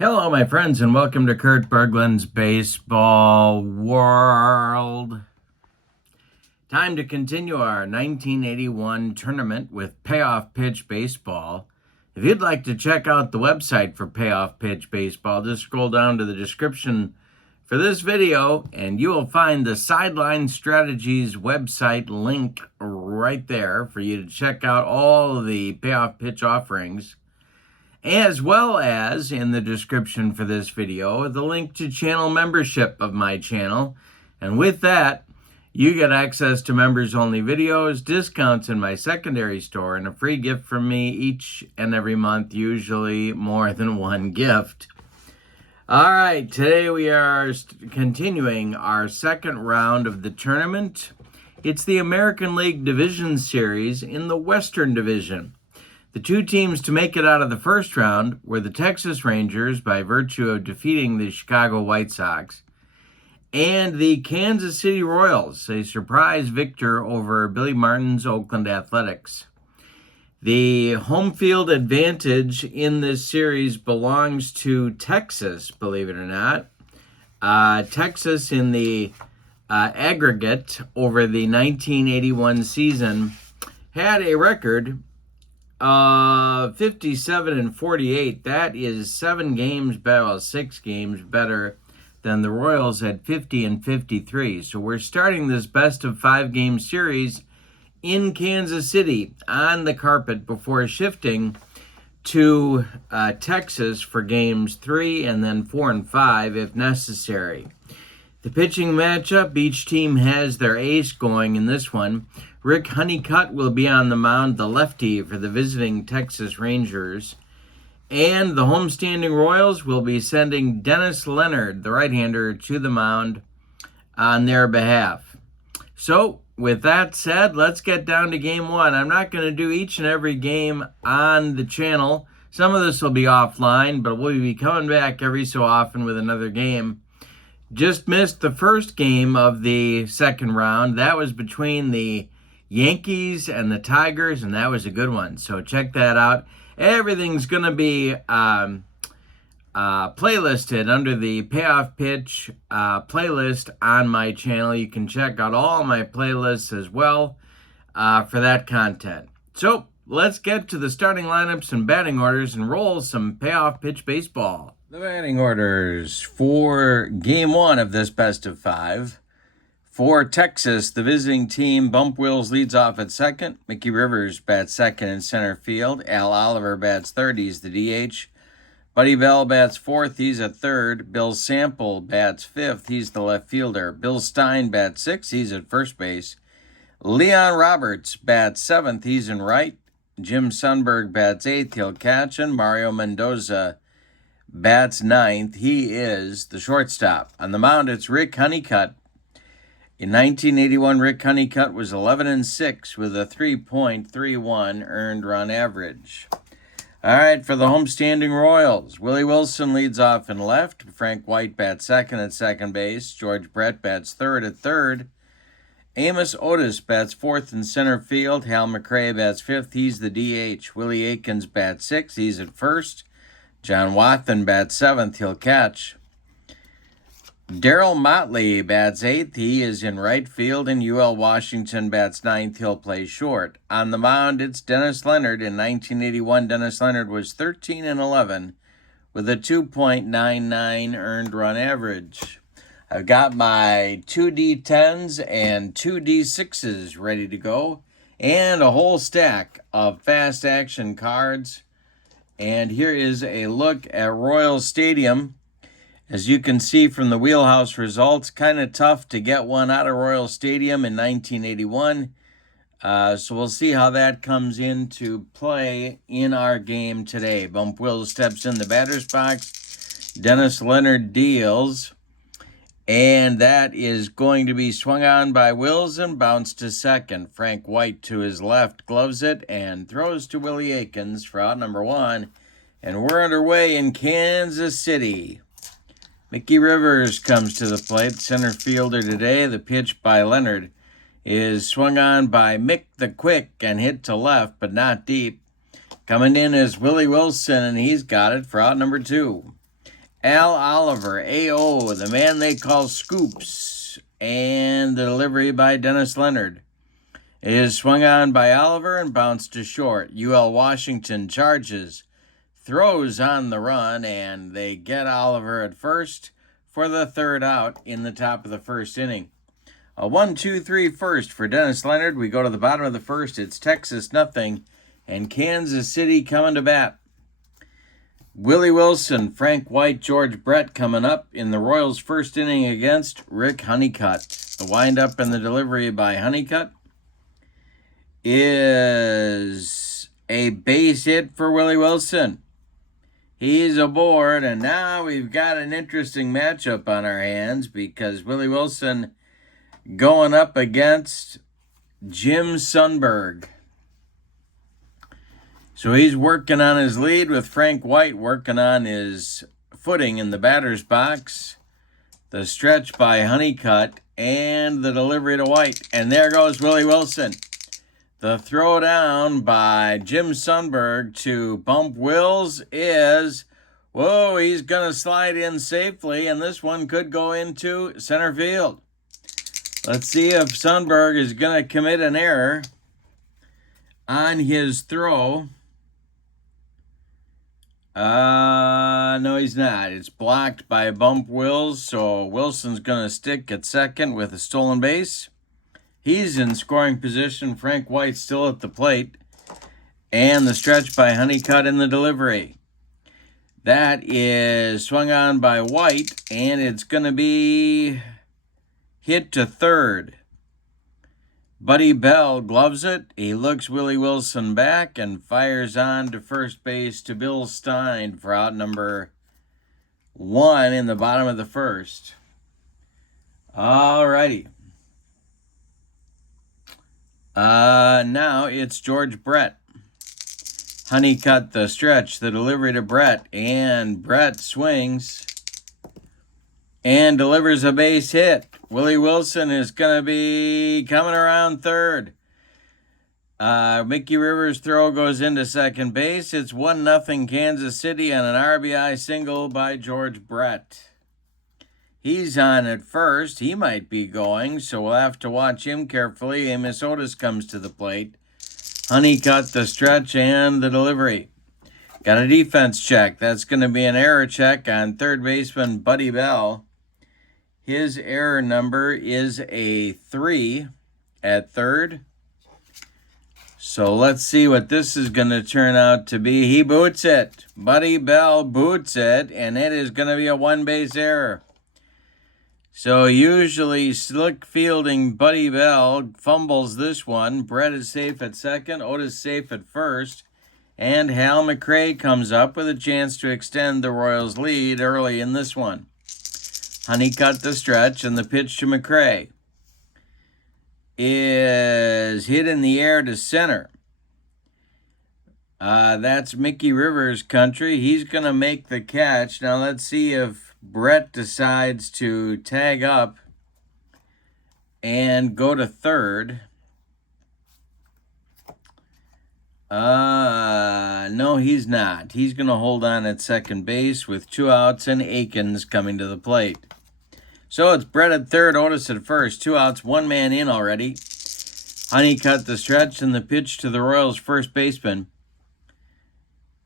Hello, my friends, and welcome to Kurt Berglund's Baseball World. Time to continue our 1981 tournament with Payoff Pitch Baseball. If you'd like to check out the website for Payoff Pitch Baseball, just scroll down to the description for this video, and you will find the Sideline Strategies website link right there for you to check out all of the Payoff Pitch offerings, as well as in the description for this video, the link to channel membership of my channel. And with that, you get access to members-only videos, discounts in my secondary store, and a free gift from me each and every month, usually more than one gift. All right, today we are continuing our second round of the tournament. It's the American League Division Series in the Western Division. The two teams to make it out of the first round were the Texas Rangers, by virtue of defeating the Chicago White Sox, and the Kansas City Royals, a surprise victor over Billy Martin's Oakland Athletics. The home field advantage in this series belongs to Texas, believe it or not. Texas in the aggregate over the 1981 season had a record 57-48. That is 6 games better than the Royals at 50-53. So we're starting this best of 5 game series in Kansas City on the carpet before shifting to Texas for games 3 and then 4 and 5 if necessary. The pitching matchup, each team has their ace going in this one. Rick Honeycutt will be on the mound, the lefty, for the visiting Texas Rangers. And the homestanding Royals will be sending Dennis Leonard, the right-hander, to the mound on their behalf. So, with that said, let's get down to game one. I'm not going to do each and every game on the channel. Some of this will be offline, but we'll be coming back every so often with another game. Just missed the first game of the second round. That was between the Yankees and the Tigers, and that was a good one. So check that out. Everything's going to be playlisted under the Payoff Pitch playlist on my channel. You can check out all my playlists as well for that content. So let's get to the starting lineups and batting orders and roll some Payoff Pitch baseball. The batting orders for game one of this best of 5. For Texas, the visiting team, Bump Wills leads off at second. Mickey Rivers bats second in center field. Al Oliver bats third. He's the DH. Buddy Bell bats fourth. He's at third. Bill Sample bats fifth. He's the left fielder. Bill Stein bats sixth. He's at first base. Leon Roberts bats seventh. He's in right. Jim Sundberg bats eighth. He'll catch. And Mario Mendoza bats ninth. He is the shortstop. On the mound, it's Rick Honeycutt. In 1981, Rick Honeycutt was 11-6 with a 3.31 earned run average. All right, for the homestanding Royals, Willie Wilson leads off in left. Frank White bats second at second base. George Brett bats third at third. Amos Otis bats fourth in center field. Hal McRae bats fifth. He's the DH. Willie Aikens bats sixth. He's at first. John Wathan bats seventh. He'll catch. Darryl Motley bats eighth. He is in right field, and UL Washington bats ninth. He'll play short. On the mound, it's Dennis Leonard. In 1981, Dennis Leonard was 13-11 with a 2.99 earned run average. I've got my 2D10s and 2D6s ready to go, and a whole stack of fast action cards. And here is a look at Royal Stadium. As you can see from the wheelhouse results, kind of tough to get one out of Royal Stadium in 1981. So we'll see how that comes into play in our game today. Bump Wills steps in the batter's box. Dennis Leonard deals. And that is going to be swung on by Wills and bounced to second. Frank White to his left gloves it and throws to Willie Aikens for out number 1. And we're underway in Kansas City. Mickey Rivers comes to the plate, center fielder today. The pitch by Leonard is swung on by Mick the Quick and hit to left, but not deep. Coming in is Willie Wilson, and he's got it for out number 2. Al Oliver, AO, the man they call Scoops, and the delivery by Dennis Leonard is swung on by Oliver and bounced to short. UL Washington charges, throws on the run, and they get Oliver at first for the third out in the top of the first inning. A 1-2-3 first for Dennis Leonard. We go to the bottom of the first. It's Texas nothing, and Kansas City coming to bat. Willie Wilson, Frank White, George Brett coming up in the Royals' first inning against Rick Honeycutt. The windup and the delivery by Honeycutt is a base hit for Willie Wilson. He's aboard, and now we've got an interesting matchup on our hands because Willie Wilson going up against Jim Sundberg. So he's working on his lead with Frank White working on his footing in the batter's box. The stretch by Honeycutt and the delivery to White. And there goes Willie Wilson. The throw down by Jim Sundberg to bump Wills is, whoa, he's going to slide in safely, and this one could go into center field. Let's see if Sundberg is going to commit an error on his throw. No, he's not. It's blocked by Bump Wills, so Wilson's going to stick at second with a stolen base. He's in scoring position. Frank White still at the plate. And the stretch by Honeycutt in the delivery. That is swung on by White, and it's going to be hit to third. Buddy Bell gloves it. He looks Willie Wilson back and fires on to first base to Bill Stein for out number 1 in the bottom of the first. All righty. Now it's George Brett. Honeycutt the stretch, the delivery to Brett, and Brett swings and delivers a base hit. Willie Wilson is going to be coming around third. Mickey Rivers' throw goes into second base. It's 1-0 Kansas City on an RBI single by George Brett. He's on at first. He might be going, so we'll have to watch him carefully. Amos Otis comes to the plate. Honeycutt the stretch and the delivery. Got a defense check. That's going to be an error check on third baseman Buddy Bell. His error number is a 3 at third. So let's see what this is going to turn out to be. He boots it. Buddy Bell boots it, and it is going to be a one-base error. So usually slick fielding Buddy Bell fumbles this one. Brett is safe at second. Otis safe at first. And Hal McRae comes up with a chance to extend the Royals' lead early in this one. Honeycutt the stretch, and the pitch to McRae is hit in the air to center. That's Mickey Rivers' country. He's going to make the catch. Now let's see if Brett decides to tag up and go to third. No, he's not. He's going to hold on at second base with 2 outs and Akins coming to the plate. So it's Brett at third, Otis at first. 2 outs, 1 man in already. Honeycutt the stretch, and the pitch to the Royals' first baseman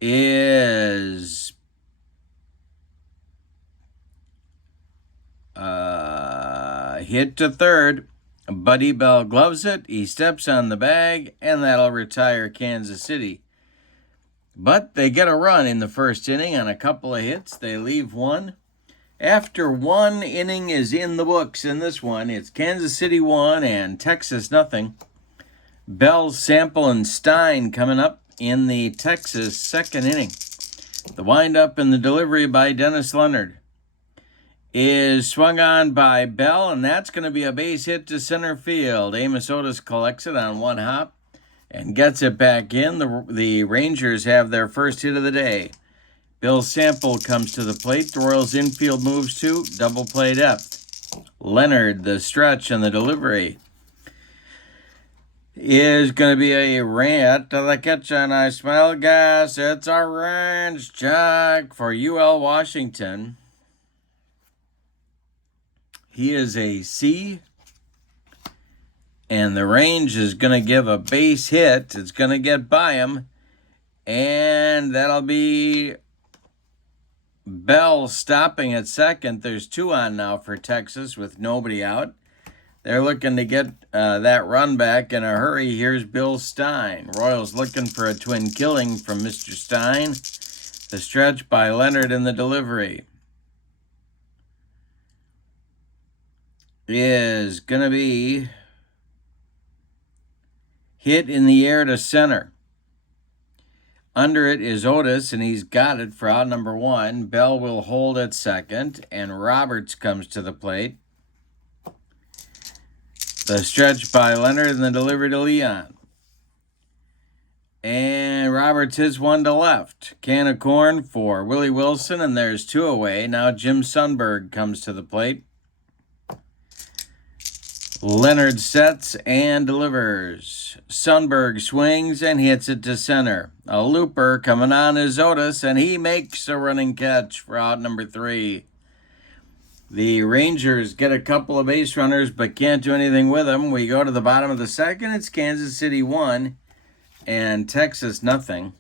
is hit to third. Buddy Bell gloves it. He steps on the bag, and that'll retire Kansas City. But they get a run in the first inning on a couple of hits. They leave one. After 1 inning is in the books in this one, it's Kansas City 1 and Texas nothing. Bell, Sample, and Stein coming up in the Texas second inning. The windup and the delivery by Dennis Leonard is swung on by Bell, and that's going to be a base hit to center field. Amos Otis collects it on 1 hop and gets it back in. The Rangers have their first hit of the day. Bill Sample comes to the plate. The Royals infield moves to double play depth. Leonard, the stretch and the delivery, is going to be a rant to the kitchen. I smell gas. It's a ranch check for UL Washington. He is a C. And the range is going to give a base hit. It's going to get by him. And that'll be Bell stopping at second. There's 2 on now for Texas with nobody out. They're looking to get that run back in a hurry. Here's Bill Stein. Royals looking for a twin killing from Mr. Stein. The stretch by Leonard in the delivery is going to be hit in the air to center. Under it is Otis, and he's got it for out number 1. Bell will hold at second, and Roberts comes to the plate. The stretch by Leonard and the delivery to Leon. And Roberts hits one to left. Can of corn for Willie Wilson, and there's 2 away. Now Jim Sundberg comes to the plate. Leonard sets and delivers. Sundberg swings and hits it to center. A looper coming on is Otis, and he makes a running catch for out number 3. The Rangers get a couple of base runners but can't do anything with them. We go to the bottom of the second. It's Kansas City 1 and Texas nothing.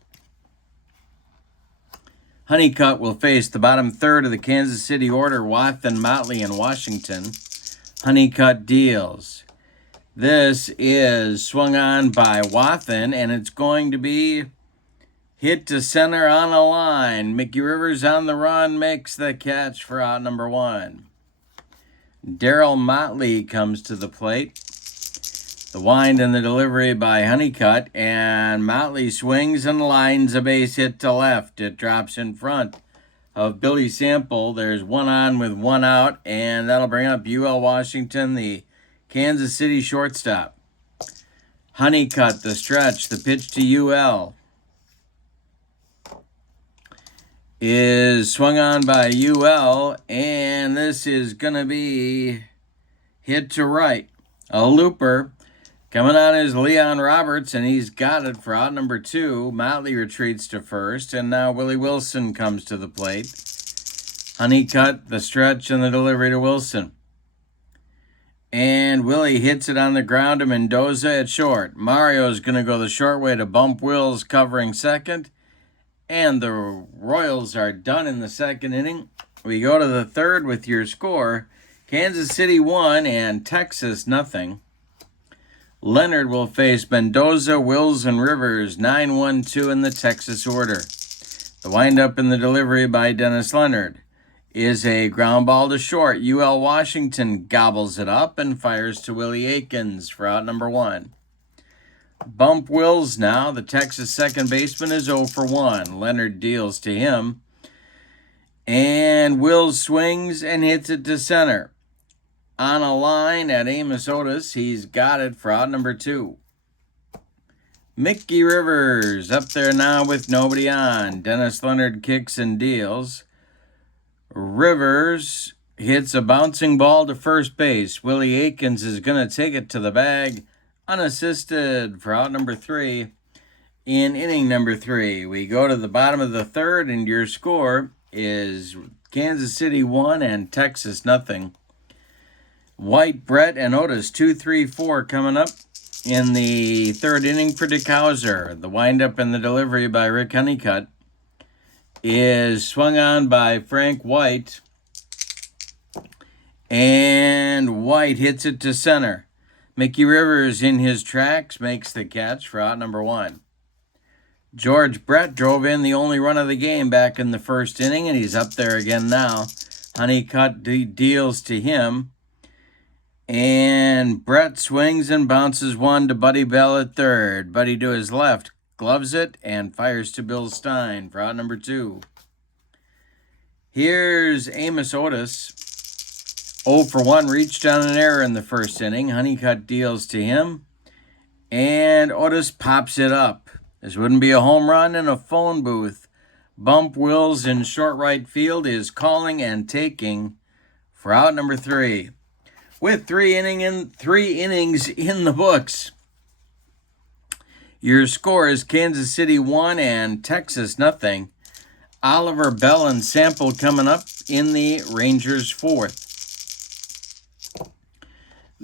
Honeycutt will face the bottom third of the Kansas City order, Wathan, Motley, and Washington. Honeycutt deals. This is swung on by Wathan, and it's going to be hit to center on a line. Mickey Rivers on the run makes the catch for out number 1. Darryl Motley comes to the plate. The wind and the delivery by Honeycutt, and Motley swings and lines a base hit to left. It drops in front of Billy Sample. There's 1 on with 1 out, and that'll bring up UL Washington, the Kansas City shortstop. Honeycutt, the stretch, the pitch to UL is swung on by UL, and this is going to be hit to right. A looper coming on is Leon Roberts, and he's got it for out number 2. Motley retreats to first, and now Willie Wilson comes to the plate. Honeycutt, the stretch, and the delivery to Wilson. And Willie hits it on the ground to Mendoza at short. Mario's going to go the short way to Bump Wills covering second. And the Royals are done in the second inning. We go to the third with your score. Kansas City 1 and Texas nothing. Leonard will face Mendoza, Wills, and Rivers, 9-1-2 in the Texas order. The windup in the delivery by Dennis Leonard is a ground ball to short. UL Washington gobbles it up and fires to Willie Aikens for out number 1. Bump Wills now. The Texas second baseman is 0 for 1. Leonard deals to him. And Wills swings and hits it to center. On a line at Amos Otis. He's got it for out number 2. Mickey Rivers up there now with nobody on. Dennis Leonard kicks and deals. Rivers hits a bouncing ball to first base. Willie Aikens is going to take it to the bag unassisted for out number 3 in inning number 3. We go to the bottom of the third, and your score is Kansas City 1 and Texas nothing. White, Brett, and Otis 2-3-4 coming up in the third inning for DeKalser. The windup and the delivery by Rick Honeycutt is swung on by Frank White, and White hits it to center. Mickey Rivers in his tracks makes the catch for out number 1. George Brett drove in the only run of the game back in the first inning, and he's up there again now. Honeycutt deals to him, and Brett swings and bounces one to Buddy Bell at third. Buddy to his left, gloves it, and fires to Bill Stein for out number 2. Here's Amos Otis. 0 for 1, reached on an error in the first inning. Honeycutt deals to him, and Otis pops it up. This wouldn't be a home run in a phone booth. Bump Wills in short right field is calling and taking for out number 3. With 3 innings in the books, your score is Kansas City 1 and Texas nothing. Oliver, Bell, and Sample coming up in the Rangers' fourth.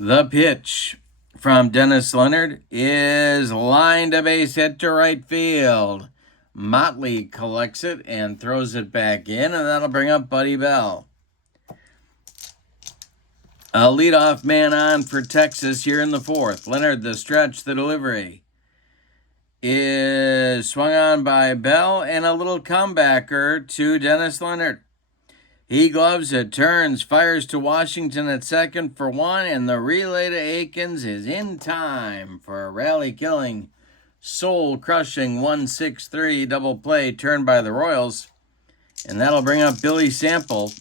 The pitch from Dennis Leonard is lined a base hit to right field. Motley collects it and throws it back in, and that'll bring up Buddy Bell. A leadoff man on for Texas here in the fourth. Leonard, the stretch, the delivery is swung on by Bell, and a little comebacker to Dennis Leonard. He gloves it, turns, fires to Washington at second for one, and the relay to Aikens is in time for a rally-killing, soul-crushing 1-6-3 double play turned by the Royals. And that'll bring up Billy Sample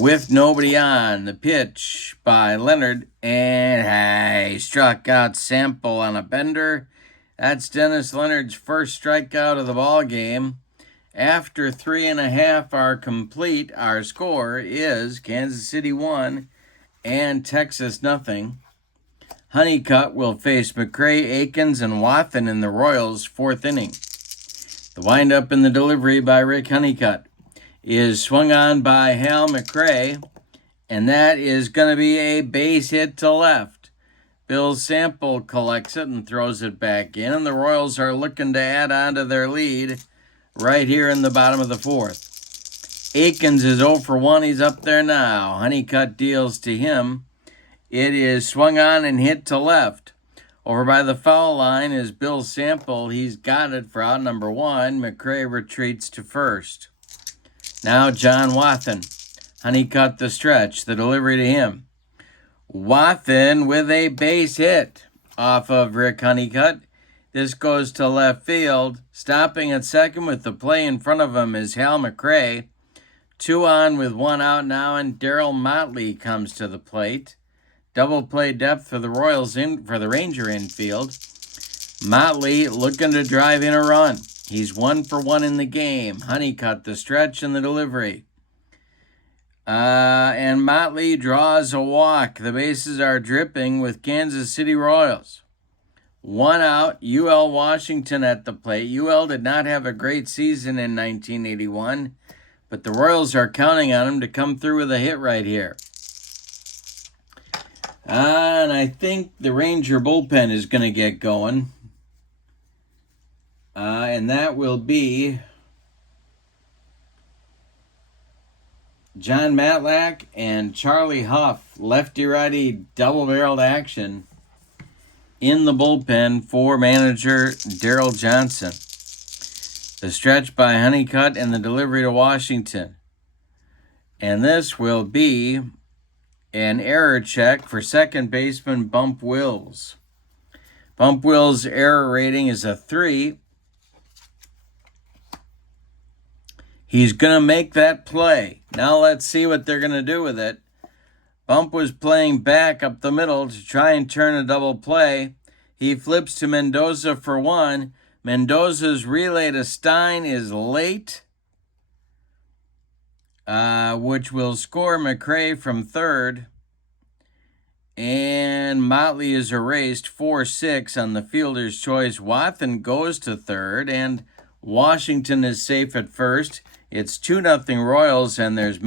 with nobody on. The pitch by Leonard, and he struck out Sample on a bender. That's Dennis Leonard's first strikeout of the ball game. After 3.5 are complete, our score is Kansas City 1 and Texas 0. Honeycutt will face McRae, Aikens, and Wathan in the Royals' fourth inning. The windup in the delivery by Rick Honeycutt is swung on by Hal McRae, and that is going to be a base hit to left. Bill Sample collects it and throws it back in, and the Royals are looking to add on to their lead right here in the bottom of the fourth. Aikens is 0 for 1. He's up there now. Honeycutt deals to him. It is swung on and hit to left. Over by the foul line is Bill Sample. He's got it for out number 1. McRae retreats to first. Now John Wathan. Honeycutt the stretch. The delivery to him. Wathan with a base hit off of Rick Honeycutt. This goes to left field. Stopping at second with the play in front of him is Hal McRae. 2 on with 1 out now, and Darryl Motley comes to the plate. Double play depth for the Royals for the Ranger infield. Motley looking to drive in a run. He's 1 for 1 in the game. Honeycutt the stretch and the delivery. And Motley draws a walk. The bases are dripping with Kansas City Royals. 1 out, UL Washington at the plate. UL did not have a great season in 1981, but the Royals are counting on him to come through with a hit right here. And I think the Ranger bullpen is going to get going. And that will be John Matlack and Charlie Huff, lefty-righty double-barreled action in the bullpen for manager Darrell Johnson. The stretch by Honeycutt and the delivery to Washington. And this will be an error check for second baseman Bump Wills. Bump Wills' error rating is a 3. He's going to make that play. Now let's see what they're going to do with it. Bump was playing back up the middle to try and turn a double play. He flips to Mendoza for 1. Mendoza's relay to Stein is late, which will score McRae from third. And Motley is erased 4-6 on the fielder's choice. Wathan goes to third, and Washington is safe at first. It's 2-0 Royals, and there's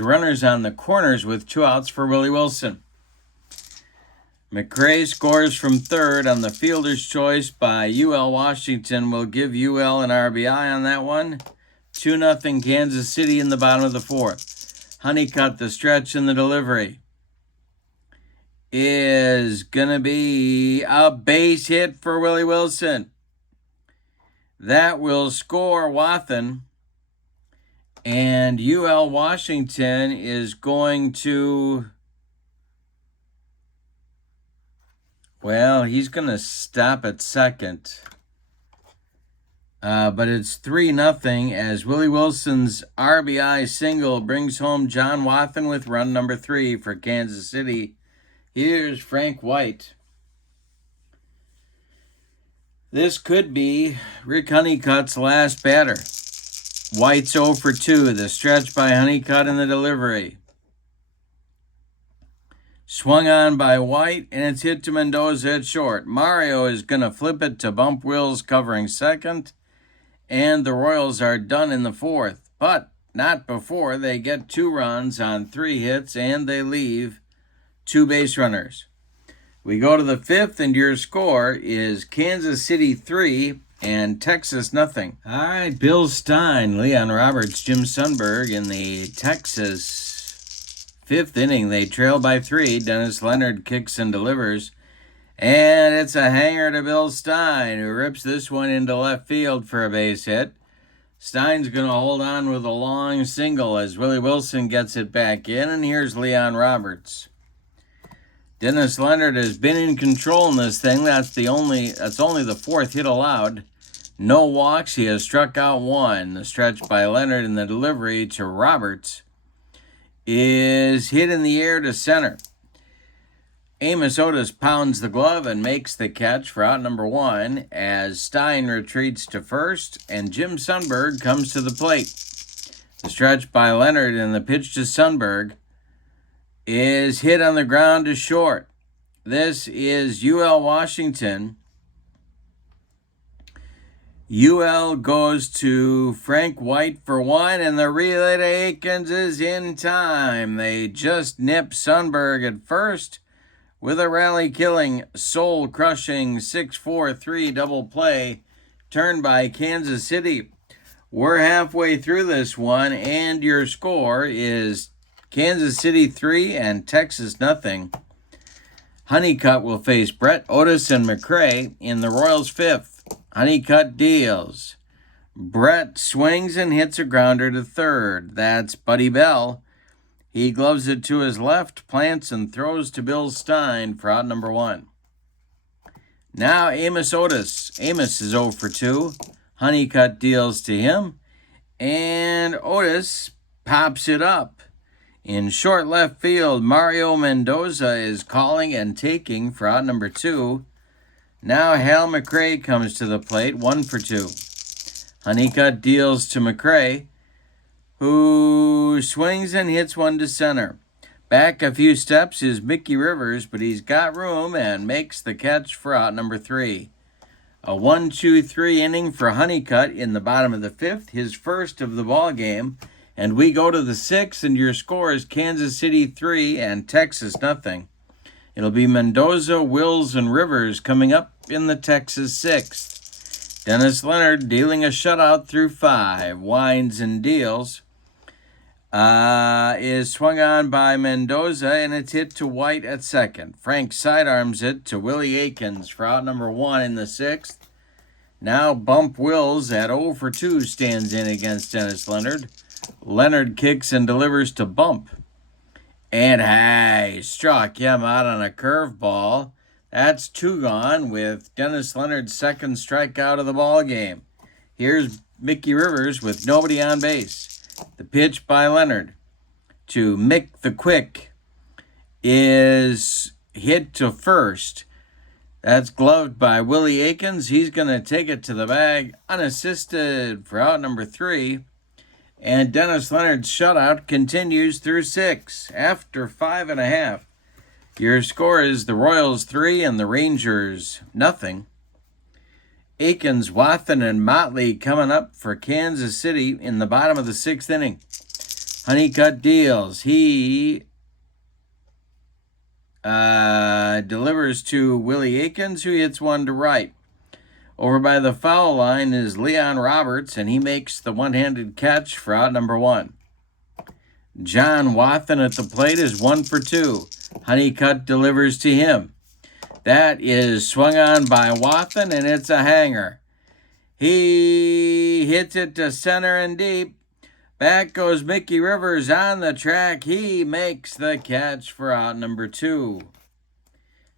runners on the corners with 2 outs for Willie Wilson. McRae scores from third on the fielder's choice by UL Washington. Will give UL an RBI on that one. 2-0 Kansas City in the bottom of the fourth. Honeycutt the stretch and the delivery is going to be a base hit for Willie Wilson. That will score Wathan. And UL Washington is going to... Well, he's going to stop at second. But it's 3-0 as Willie Wilson's RBI single brings home John Wathan with run number 3 for Kansas City. Here's Frank White. This could be Rick Honeycutt's last batter. White's 0 for 2. The stretch by Honeycutt and the delivery. Swung on by White, and it's hit to Mendoza at short. Mario is going to flip it to Bump Wills covering second, and the Royals are done in the fourth. But not before they get 2 runs on 3 hits, and they leave 2 base runners. We go to the 5th, and your score is Kansas City 3 and Texas nothing. All right, Bill Stein, Leon Roberts, Jim Sundberg in the Texas 5th inning. They trail by 3. Dennis Leonard kicks and delivers. And it's a hanger to Bill Stein, who rips this one into left field for a base hit. Stein's going to hold on with a long single as Willie Wilson gets it back in, and here's Leon Roberts. Dennis Leonard has been in control in this thing. That's only the 4th hit allowed. No walks. He has struck out 1. The stretch by Leonard and the delivery to Roberts is hit in the air to center. Amos Otis pounds the glove and makes the catch for out number 1 as Stein retreats to first and Jim Sundberg comes to the plate. The stretch by Leonard and the pitch to Sundberg is hit on the ground to short. This is UL Washington. UL goes to Frank White for 1, and the relay to Aikens is in time. They just nip Sundberg at first with a rally-killing, soul-crushing 6-4-3 double play turned by Kansas City. We're halfway through this one, and your score is Kansas City 3 and Texas nothing. Honeycutt will face Brett, Otis, and McRae in the Royals' 5th. Honeycutt deals. Brett swings and hits a grounder to third. That's Buddy Bell. He gloves it to his left, plants, and throws to Bill Stein for out number 1. Now Amos Otis. Amos is 0 for 2. Honeycutt deals to him, and Otis pops it up. In short left field, Mario Mendoza is calling and taking for out number 2. Now Hal McRae comes to the plate, 1 for 2. Honeycutt deals to McRae, who swings and hits one to center. Back a few steps is Mickey Rivers, but he's got room and makes the catch for out number 3. A 1-2-3 inning for Honeycutt in the bottom of the 5th, his first of the ball game. And we go to the 6th, and your score is Kansas City 3 and Texas nothing. It'll be Mendoza, Wills, and Rivers coming up in the Texas 6th. Dennis Leonard dealing a shutout through 5. Winds and deals. Is swung on by Mendoza, and it's hit to White at second. Frank sidearms it to Willie Aikens for out number 1 in the 6th. Now Bump Wills at 0 for 2 stands in against Dennis Leonard. Leonard kicks and delivers to Bump. And struck him out on a curveball. That's 2 gone with Dennis Leonard's second strikeout of the ball game. Here's Mickey Rivers with nobody on base. The pitch by Leonard to Mick the Quick is hit to first. That's gloved by Willie Aikens. He's going to take it to the bag unassisted for out number 3. And Dennis Leonard's shutout continues through 6 after 5.5. Your score is the Royals 3 and the Rangers nothing. Aikens, Wathan, and Motley coming up for Kansas City in the bottom of the 6th inning. Honeycutt deals. He delivers to Willie Aikens, who hits one to right. Over by the foul line is Leon Roberts, and he makes the one-handed catch for out number 1. John Wathan at the plate is 1 for 2. Honeycutt delivers to him. That is swung on by Wathan, and it's a hanger. He hits it to center and deep. Back goes Mickey Rivers on the track. He makes the catch for out number 2.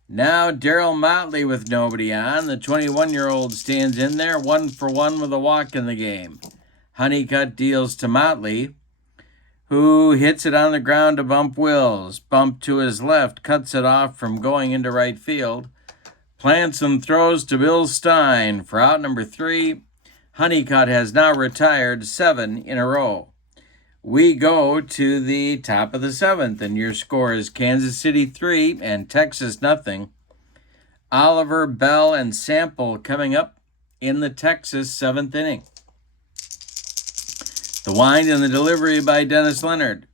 Now Darryl Motley with nobody on. The 21-year-old stands in there, 1 for 1 with a walk in the game. Honeycutt deals to Motley, who hits it on the ground to Bump Wills. Bump to his left, cuts it off from going into right field. Plants and throws to Bill Stein for out number 3. Honeycutt has now retired 7 in a row. We go to the top of the 7th, and your score is Kansas City 3 and Texas nothing. Oliver, Bell, and Sample coming up in the Texas 7th inning. The wind and the delivery by Dennis Leonard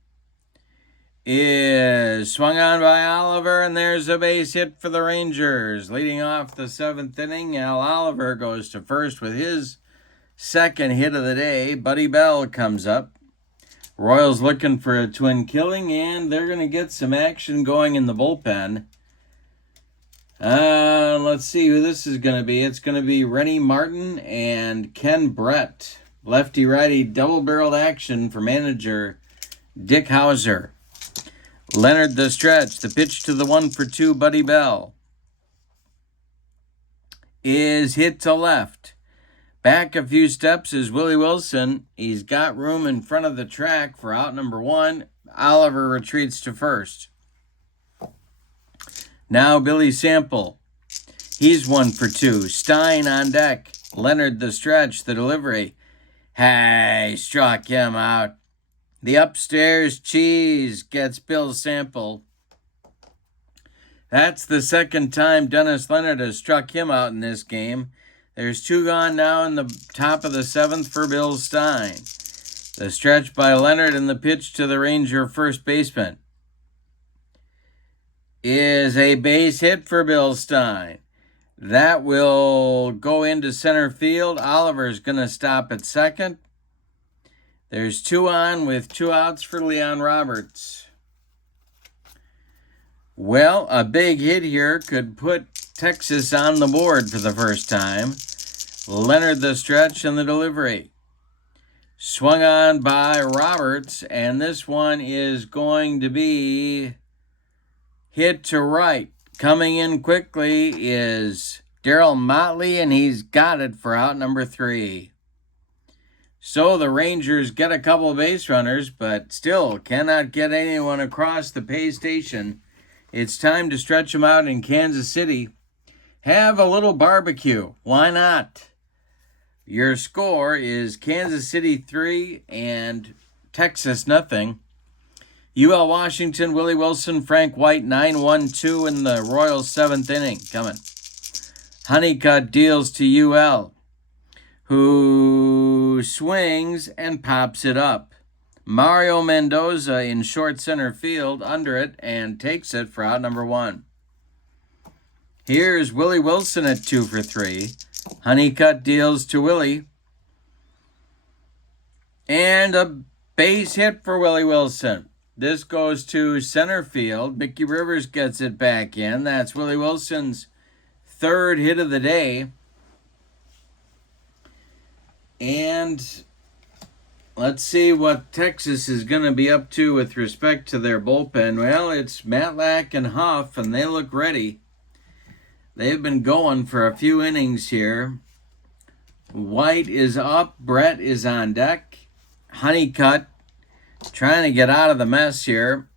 is swung on by Oliver, and there's a base hit for the Rangers. Leading off the 7th inning, Al Oliver goes to first with his second hit of the day. Buddy Bell comes up. Royals looking for a twin killing, and they're going to get some action going in the bullpen. Let's see who this is going to be. It's going to be Rennie Martin and Ken Brett. Lefty-righty double-barreled action for manager Dick Hauser. Leonard the stretch. The pitch to the 1-for-2 Buddy Bell is hit to left. Back a few steps is Willie Wilson. He's got room in front of the track for out number 1. Oliver retreats to first. Now Billy Sample. He's 1-for-2. Stein on deck. Leonard the stretch. The delivery. Hey, struck him out. The upstairs cheese gets Bill Sample. That's the second time Dennis Leonard has struck him out in this game. There's 2 gone now in the top of the 7th for Bill Stein. The stretch by Leonard and the pitch to the Ranger first baseman is a base hit for Bill Stein. That will go into center field. Oliver's going to stop at second. There's 2 on with 2 outs for Leon Roberts. Well, a big hit here could put Texas on the board for the first time. Leonard the stretch and the delivery. Swung on by Roberts, and this one is going to be hit to right. Coming in quickly is Darryl Motley, and he's got it for out number 3. So the Rangers get a couple of base runners, but still cannot get anyone across the pay station. It's time to stretch them out in Kansas City. Have a little barbecue. Why not? Your score is Kansas City 3 and Texas nothing. UL Washington, Willie Wilson, Frank White, 9-1-2 in the Royals 7th inning. Coming. Honeycutt deals to UL, who swings and pops it up. Mario Mendoza in short center field under it and takes it for out number 1. Here's Willie Wilson at 2-for-3. Honeycutt deals to Willie. And a base hit for Willie Wilson. This goes to center field. Mickey Rivers gets it back in. That's Willie Wilson's 3rd hit of the day. And let's see what Texas is going to be up to with respect to their bullpen. Well, it's Matlack and Huff, and they look ready. They've been going for a few innings here. White is up. Brett is on deck. Honeycutt trying to get out of the mess here.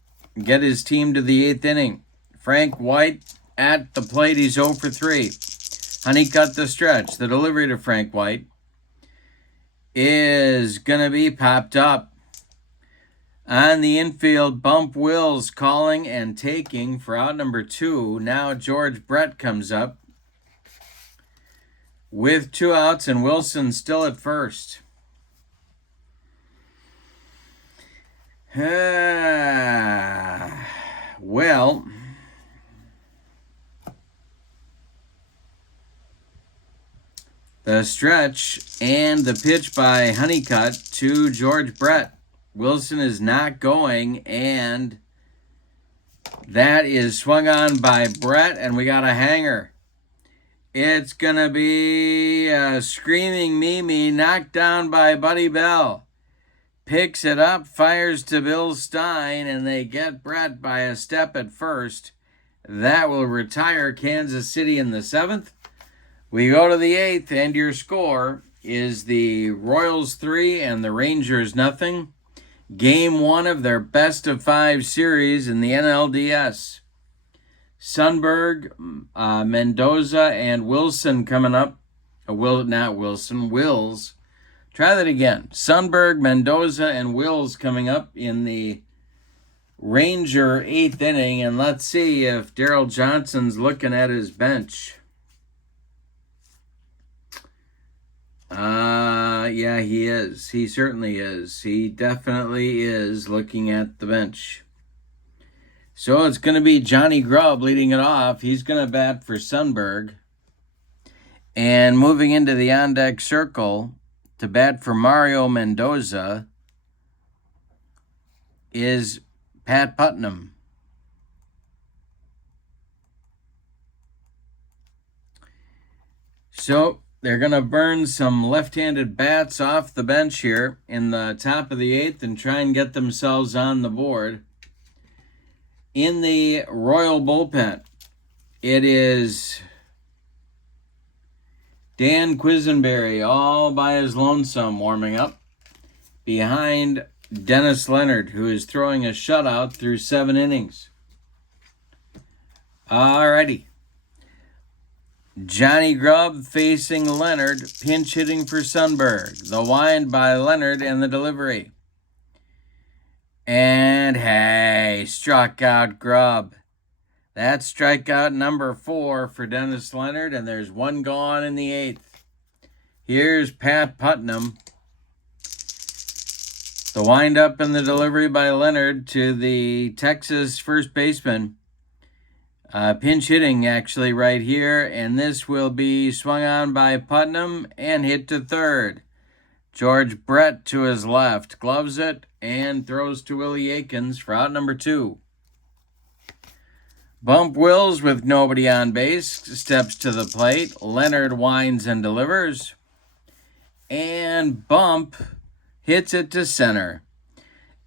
Get his team to the 8th inning. Frank White at the plate. He's 0-for-3. Honeycutt the stretch. The delivery to Frank White is going to be popped up. On the infield, Bump Wills calling and taking for out number 2. Now George Brett comes up with 2 outs and Wilson still at first. Well, the stretch and the pitch by Honeycutt to George Brett. Wilson is not going, and that is swung on by Brett, and we got a hanger. It's going to be a screaming Mimi, knocked down by Buddy Bell. Picks it up, fires to Bill Stein, and they get Brett by a step at first. That will retire Kansas City in the 7th. We go to the 8th, and your score is the Royals 3 and the Rangers nothing. Game 1 of their best-of-5 series in the NLDS. Sundberg, Mendoza, and Wilson coming up. Wills. Try that again. Sundberg, Mendoza, and Wills coming up in the Ranger 8th inning. And let's see if Daryl Johnson's looking at his bench. Yeah, he is. He certainly is. He definitely is looking at the bench. So it's going to be Johnny Grubb leading it off. He's going to bat for Sundberg. And moving into the on-deck circle to bat for Mario Mendoza is Pat Putnam. So they're going to burn some left-handed bats off the bench here in the top of the 8th and try and get themselves on the board. In the Royal bullpen, it is Dan Quisenberry all by his lonesome warming up behind Dennis Leonard, who is throwing a shutout through 7 innings. Alrighty. Johnny Grubb facing Leonard, pinch hitting for Sundberg. The wind by Leonard and the delivery. And hey, struck out Grubb. That's strikeout number 4 for Dennis Leonard, and there's 1 gone in the 8th. Here's Pat Putnam. The windup and the delivery by Leonard to the Texas first baseman. Pinch hitting actually right here, and this will be swung on by Putnam and hit to third. George Brett to his left, gloves it, and throws to Willie Aikens for out number 2. Bump Wills with nobody on base, steps to the plate. Leonard winds and delivers. And Bump hits it to center.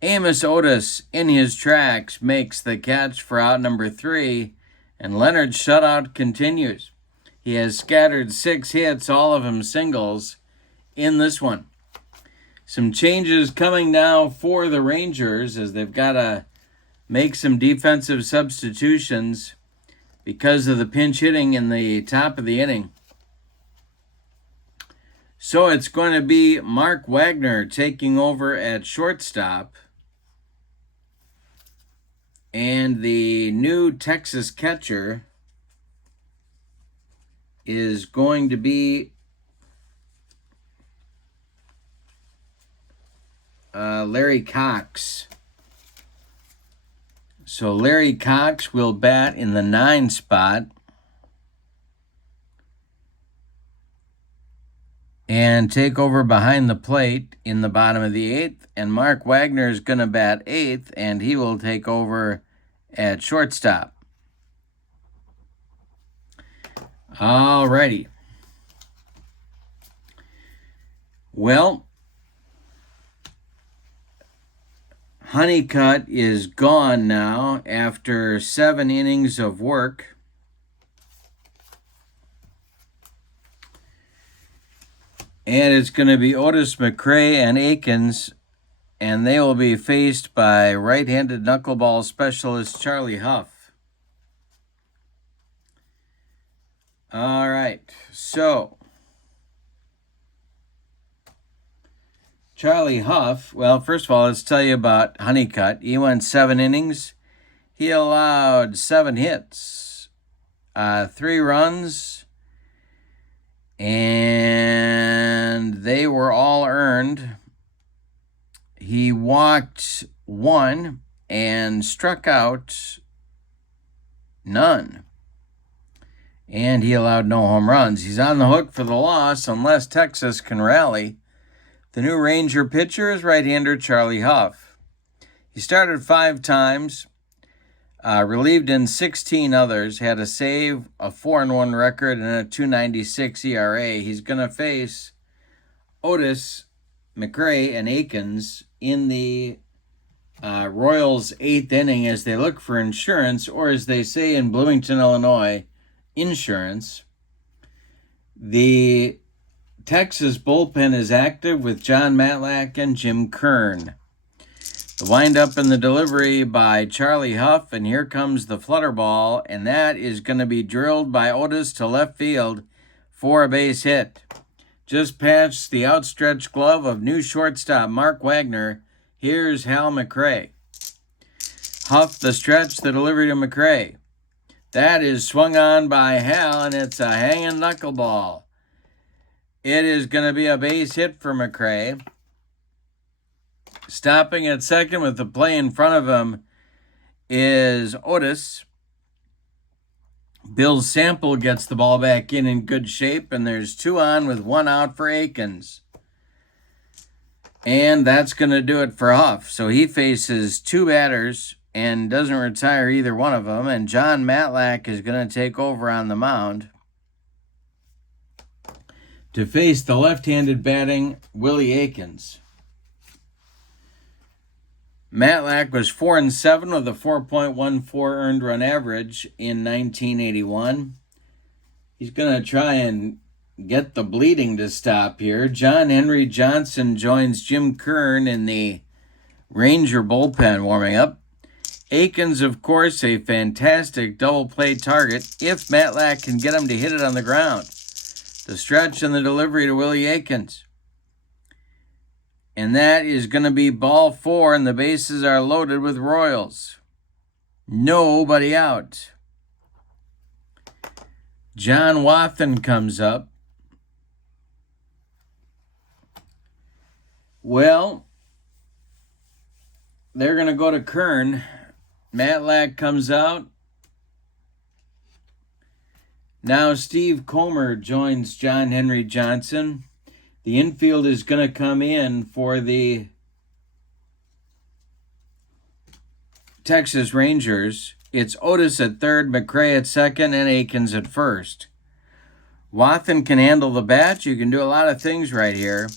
Amos Otis in his tracks makes the catch for out number 3, and Leonard's shutout continues. He has scattered 6 hits, all of them singles, in this one. Some changes coming now for the Rangers as they've got to make some defensive substitutions because of the pinch hitting in the top of the inning. So it's going to be Mark Wagner taking over at shortstop. And the new Texas catcher is going to be Larry Cox. So Larry Cox will bat in the 9 spot. And take over behind the plate in the bottom of the 8th. And Mark Wagner is going to bat 8th, and he will take over at shortstop. Alrighty. Well, Honeycutt is gone now after 7 innings of work. And it's going to be Otis McCray and Aikens, and they will be faced by right-handed knuckleball specialist Charlie Huff. All right, so Charlie Huff, well, first of all, let's tell you about Honeycutt. He went 7 innings. He allowed 7 hits, 3 runs, and they were all earned. He walked 1 and struck out none. And he allowed no home runs. He's on the hook for the loss unless Texas can rally. The new Ranger pitcher is right-hander Charlie Huff. He started 5 times, relieved in 16 others, had a save, a 4-1 record, and a 2.96 ERA. He's going to face Otis, McCray, and Aikens in the Royals' 8th inning as they look for insurance, or as they say in Bloomington, Illinois, insurance. The Texas bullpen is active with John Matlack and Jim Kern. The windup and the delivery by Charlie Huff, and here comes the flutter ball, and that is going to be drilled by Otis to left field for a base hit. Just past the outstretched glove of new shortstop Mark Wagner. Here's Hal McRae. Huff the stretch, the delivery to McRae. That is swung on by Hal, and it's a hanging knuckleball. It is going to be a base hit for McRae. Stopping at second with the play in front of him is Otis. Bill Sample gets the ball back in good shape, and there's 2 on with 1 out for Akins. And that's going to do it for Huff. So he faces 2 batters and doesn't retire either one of them. And John Matlack is going to take over on the mound to face the left-handed batting Willie Akins. Matlack was 4-7 with a 4.14 earned run average in 1981. He's going to try and get the bleeding to stop here. John Henry Johnson joins Jim Kern in the Ranger bullpen warming up. Akins, of course, a fantastic double play target if Matlack can get him to hit it on the ground. The stretch and the delivery to Willie Akins. And that is going to be ball 4, and the bases are loaded with Royals. Nobody out. John Wathen comes up. Well, they're going to go to Kern. Matlack comes out. Now Steve Comer joins John Henry Johnson. The infield is going to come in for the Texas Rangers. It's Otis at third, McRae at second, and Akins at first. Wathen can handle the bat. You can do a lot of things right here.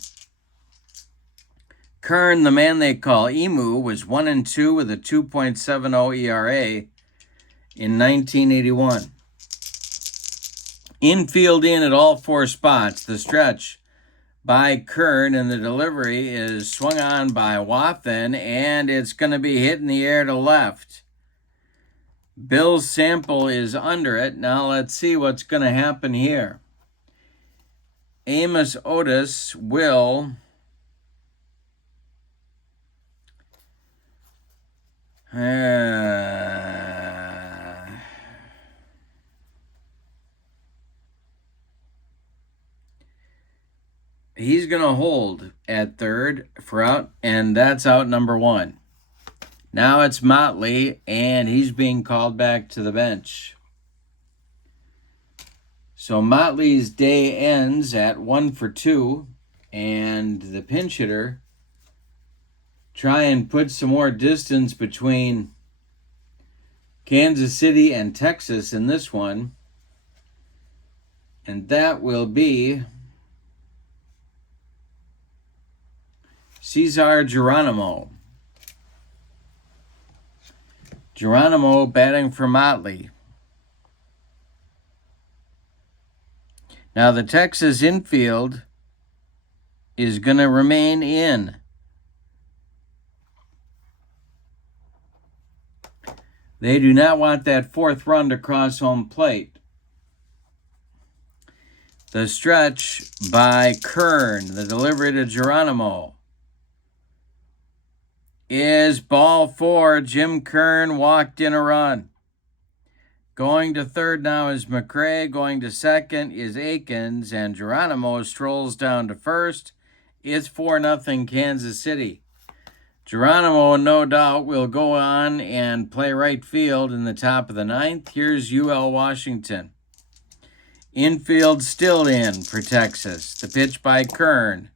Kern, the man they call Emu, was 1-2 with a 2.70 ERA in 1981. Infield in at all 4 spots. The stretch by Kern, and the delivery is swung on by Wathen, and it's going to be hit in the air to left. Bill Sample is under it. Now let's see what's going to happen here. Amos Otis will he's going to hold at third for out, and that's out number 1. Now it's Motley, and he's being called back to the bench. So Motley's day ends at 1 for 2, and the pinch hitter try and put some more distance between Kansas City and Texas in this one, and that will be Cesar Geronimo. Geronimo batting for Motley. Now the Texas infield is going to remain in. They do not want that 4th run to cross home plate. The stretch by Kern, the delivery to Geronimo, is ball 4. Jim Kern walked in a run. Going to third now is McRae. Going to second is Akins. And Geronimo strolls down to first. It's 4-0 Kansas City. Geronimo, no doubt, will go on and play right field in the top of the 9th. Here's UL Washington. Infield still in for Texas. The pitch by Kern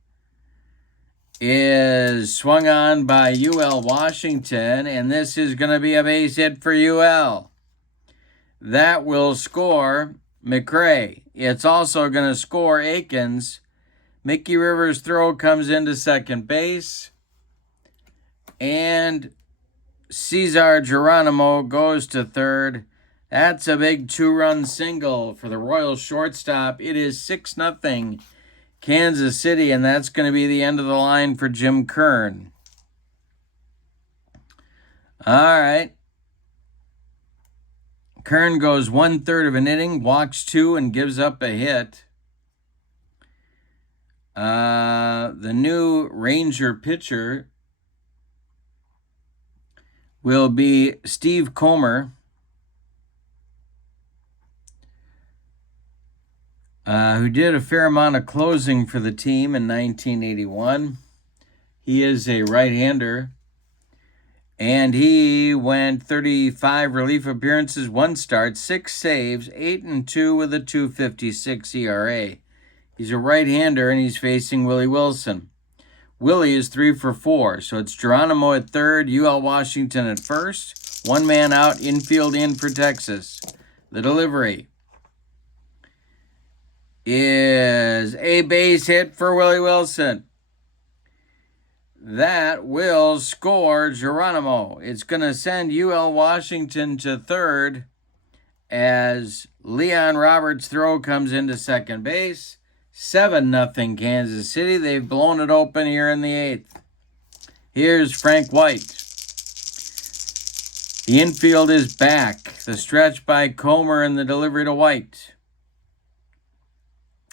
is swung on by UL Washington, and this is going to be a base hit for UL. That will score McRae. It's also going to score Akins. Mickey Rivers' throw comes into second base, and Cesar Geronimo goes to third. That's a big 2-run single for the Royals shortstop. It is 6-0 Kansas City, and that's going to be the end of the line for Jim Kern. All right. Kern goes 1/3 of an inning, walks 2, and gives up a hit. The new Ranger pitcher will be Steve Comer, who did a fair amount of closing for the team in 1981. He is a right-hander. And he went 35 relief appearances, 1 start, 6 saves, 8-2 with a 2.56 ERA. He's a right-hander, and he's facing Willie Wilson. Willie is 3 for 4, so it's Geronimo at third, UL Washington at first. 1 man out, infield in for Texas. The delivery is a base hit for Willie Wilson. That will score Geronimo. It's going to send UL Washington to third as Leon Roberts' throw comes into second base. 7-0 Kansas City. They've blown it open here in the 8th. Here's Frank White. The infield is back. The stretch by Comer and the delivery to White.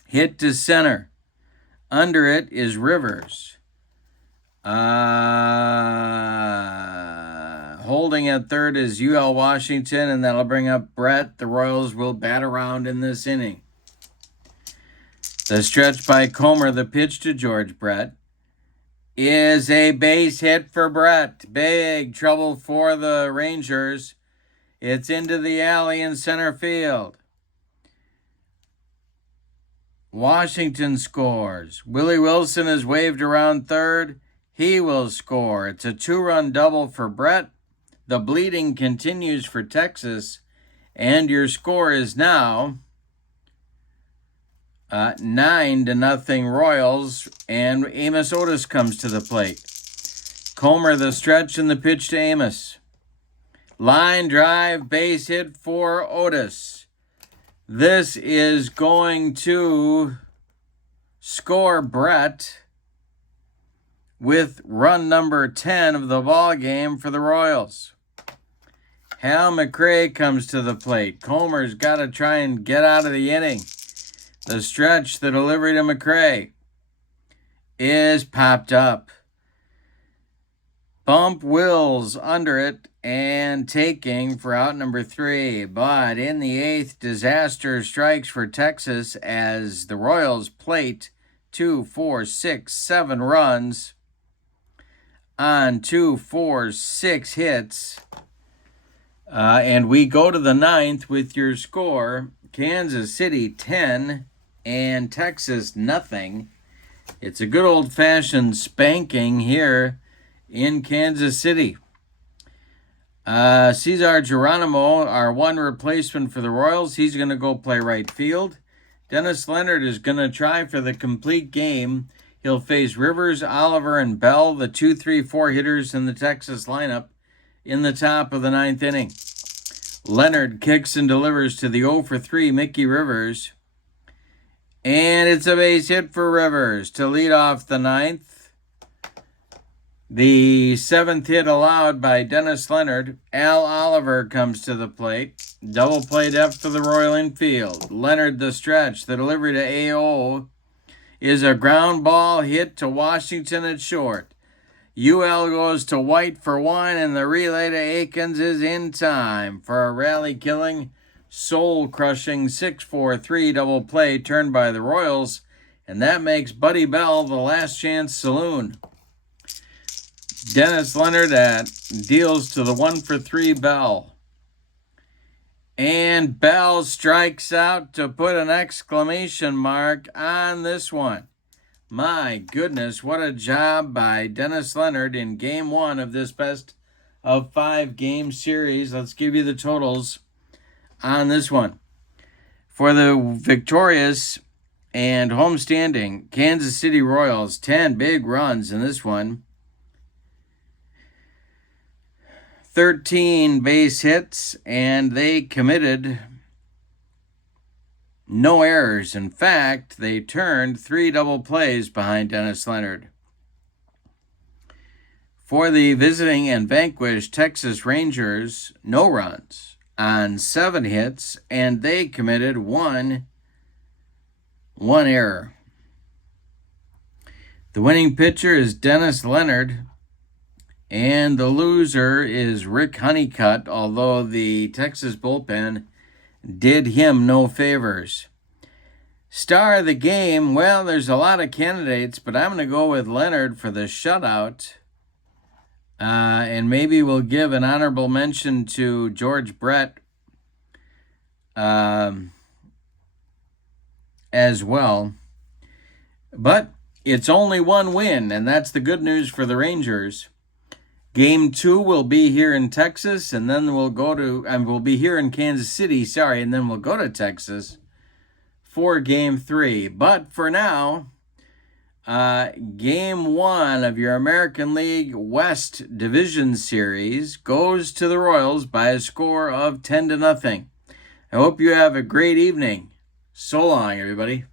Hit to center. Under it is Rivers. Holding at third is UL Washington, and that'll bring up Brett. The Royals will bat around in this inning. The stretch by Comer, the pitch to George Brett, is a base hit for Brett. Big trouble for the Rangers. It's into the alley in center field. Washington scores. Willie Wilson is waved around third. He will score. It's a 2-run double for Brett. The bleeding continues for Texas. And your score is now 9-0 Royals. And Amos Otis comes to the plate. Comer the stretch and the pitch to Amos. Line drive, base hit for Otis. This is going to score Brett with run number 10 of the ball game for the Royals. Hal McRae comes to the plate. Comer's got to try and get out of the inning. The stretch, the delivery to McRae is popped up. Bump Wills under it and taking for out number 3. But in the 8th, disaster strikes for Texas as the Royals plate 2, 4, 6, 7 runs on 2, 4, 6 hits. And we go to the 9th with your score, Kansas City 10 and Texas nothing. It's a good old-fashioned spanking here in Kansas City. Cesar Geronimo, our one replacement for the Royals, he's going to go play right field. Dennis Leonard is going to try for the complete game. He'll face Rivers, Oliver, and Bell, the 2, 3, 4 hitters in the Texas lineup in the top of the 9th inning. Leonard kicks and delivers to the 0 for 3 Mickey Rivers. And it's a base hit for Rivers to lead off the 9th. The 7th hit allowed by Dennis Leonard. Al Oliver comes to the plate. Double play depth for the Royal infield. Leonard the stretch. The delivery to AO is a ground ball hit to Washington at short. UL goes to White for 1, and the relay to Akins is in time for a rally-killing, soul-crushing 6-4-3 double play turned by the Royals, and that makes Buddy Bell the last chance saloon. Dennis Leonard deals to the 1 for 3 Bell. And Bell strikes out to put an exclamation mark on this one. My goodness, what a job by Dennis Leonard in Game 1 of this best of 5 game series. Let's give you the totals on this one. For the victorious and homestanding Kansas City Royals, 10 big runs in this one. 13 base hits, and they committed no errors. In fact, they turned 3 double plays behind Dennis Leonard. For the visiting and vanquished Texas Rangers, no runs on 7 hits, and they committed one error. The winning pitcher is Dennis Leonard, and the loser is Rick Honeycutt, although the Texas bullpen did him no favors. Star of the game, well, there's a lot of candidates, but I'm going to go with Leonard for the shutout And maybe we'll give an honorable mention to George Brett as well. But it's only one win, and that's the good news for the Rangers. Game 2 will be here in Texas, and then we'll be here in Kansas City, and then we'll go to Texas for Game 3. But for now, Game 1 of your American League West Division Series goes to the Royals by a score of 10-0. I hope you have a great evening. So long, everybody.